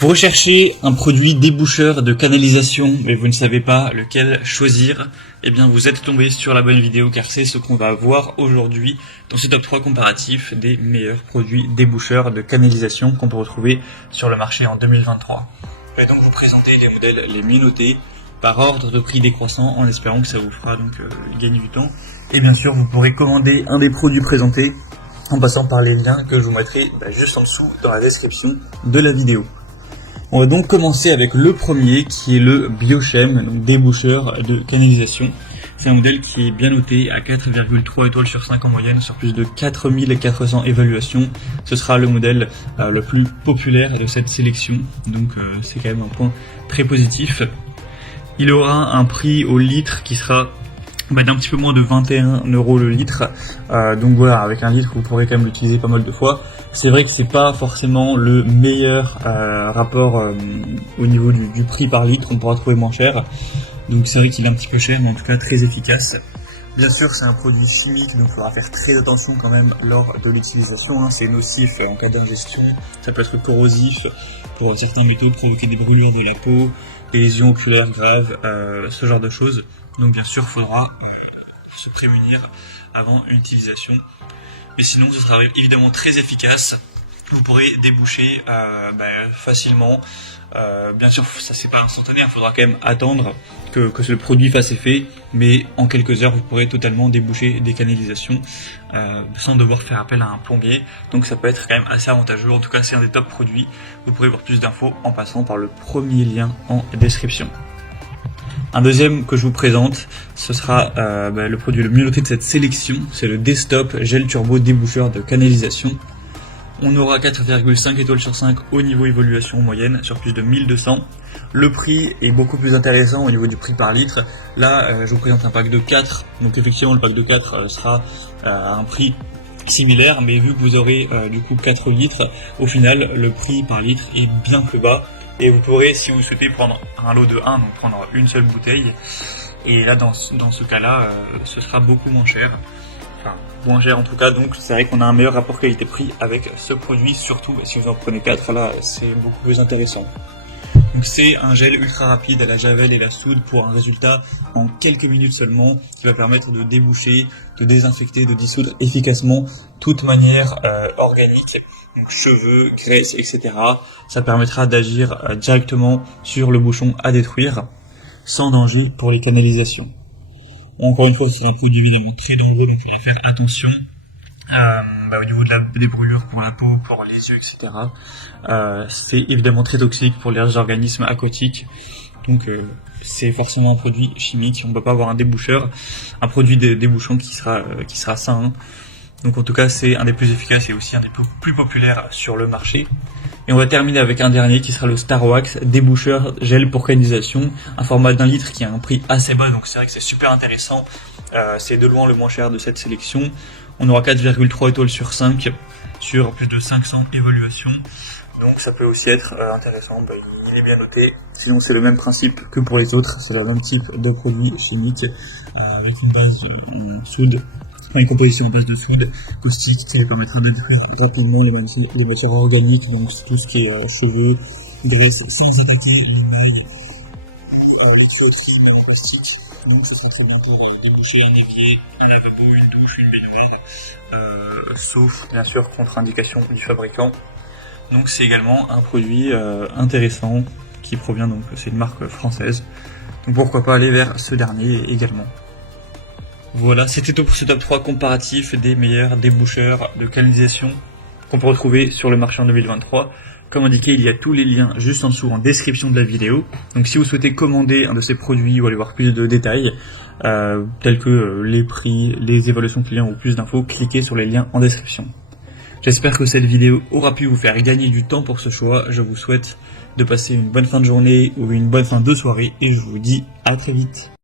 Vous recherchez un produit déboucheur de canalisation, mais vous ne savez pas lequel choisir, eh bien vous êtes tombé sur la bonne vidéo car c'est ce qu'on va voir aujourd'hui dans ce top 3 comparatif des meilleurs produits déboucheurs de canalisation qu'on peut retrouver sur le marché en 2023. Je vais donc vous présenter les modèles les mieux notés par ordre de prix décroissant en espérant que ça vous fera donc gagner du temps. Et bien sûr vous pourrez commander un des produits présentés en passant par les liens que je vous mettrai juste en dessous dans la description de la vidéo. On va donc commencer avec le premier qui est le Biochem, donc déboucheur de canalisation. C'est un modèle qui est bien noté à 4,3 étoiles sur 5 en moyenne sur plus de 4400 évaluations. Ce sera le modèle le plus populaire de cette sélection, donc c'est quand même un point très positif. Il aura un prix au litre qui sera d'un petit peu moins de 21 € le litre, donc voilà, avec un litre vous pourrez quand même l'utiliser pas mal de fois. C'est vrai que c'est pas forcément le meilleur rapport au niveau du prix par litre, on pourra trouver moins cher, donc c'est vrai qu'il est un petit peu cher mais en tout cas très efficace. Bien sûr c'est un produit chimique donc il faudra faire très attention quand même lors de l'utilisation, c'est nocif en cas d'ingestion, ça peut être corrosif pour certains métaux, provoquer des brûlures de la peau, des lésions oculaires graves, ce genre de choses. Donc bien sûr, il faudra se prémunir avant une utilisation. Mais sinon, ce sera évidemment très efficace. Vous pourrez déboucher facilement. Bien sûr, ça c'est pas instantané, il faudra quand même attendre que le produit fasse effet. Mais en quelques heures, vous pourrez totalement déboucher des canalisations sans devoir faire appel à un plombier. Donc ça peut être quand même assez avantageux. En tout cas, c'est un des top produits. Vous pourrez voir plus d'infos en passant par le premier lien en description. Un deuxième que je vous présente, ce sera le produit le mieux noté de cette sélection, c'est le Destop Gel Turbo déboucheur de canalisation. On aura 4,5 étoiles sur 5 au niveau évaluation moyenne sur plus de 1200. Le prix est beaucoup plus intéressant au niveau du prix par litre. Là, je vous présente un pack de 4, donc effectivement le pack de 4 sera à un prix similaire, mais vu que vous aurez du coup 4 litres, au final le prix par litre est bien plus bas. Et vous pourrez, si vous souhaitez, prendre un lot de 1, donc prendre une seule bouteille. Et là, dans ce cas-là, ce sera beaucoup moins cher. Enfin, moins cher en tout cas, donc c'est vrai qu'on a un meilleur rapport qualité-prix avec ce produit, surtout si vous en prenez 4, là, c'est beaucoup plus intéressant. Donc c'est un gel ultra rapide à la javel et la soude pour un résultat en quelques minutes seulement, qui va permettre de déboucher, de désinfecter, de dissoudre efficacement toute manière organique. Donc cheveux, graisse, etc. Ça permettra d'agir directement sur le bouchon à détruire, sans danger pour les canalisations. Encore une fois, c'est un produit évidemment très dangereux, donc il faudra faire attention au niveau des brûlures pour la peau, pour les yeux, etc. C'est évidemment très toxique pour les organismes aquatiques. Donc c'est forcément un produit chimique, on ne peut pas avoir un déboucheur, un produit débouchant qui sera sain. Donc en tout cas c'est un des plus efficaces et aussi un des plus populaires sur le marché. Et on va terminer avec un dernier qui sera le Star Wax déboucheur gel pour canalisation, un format d'1 litre qui a un prix assez bas, donc c'est vrai que c'est super intéressant. C'est de loin le moins cher de cette sélection. On aura 4,3 étoiles sur 5 sur plus de 500 évaluations. Donc ça peut aussi être intéressant, il est bien noté. Sinon c'est le même principe que pour les autres, c'est le même type de produit chimique avec une base en soude. Une composition en base de soude caustique qui permettra de détruire rapidement les matières organiques, donc tout ce qui est cheveux, graisse, sans attaquer l'animal, les tuyauteries même en plastique. Donc ça sera très bien pour déboucher un évier, un lavabo, une douche, une baignoire, sauf bien sûr contre-indication du fabricant. Donc c'est également un produit intéressant qui provient, donc c'est une marque française. Donc pourquoi pas aller vers ce dernier également. Voilà, c'était tout pour ce top 3 comparatif des meilleurs déboucheurs de canalisation qu'on peut retrouver sur le marché en 2023. Comme indiqué, il y a tous les liens juste en dessous en description de la vidéo. Donc si vous souhaitez commander un de ces produits ou aller voir plus de détails, tels que les prix, les évaluations clients ou plus d'infos, cliquez sur les liens en description. J'espère que cette vidéo aura pu vous faire gagner du temps pour ce choix. Je vous souhaite de passer une bonne fin de journée ou une bonne fin de soirée et je vous dis à très vite.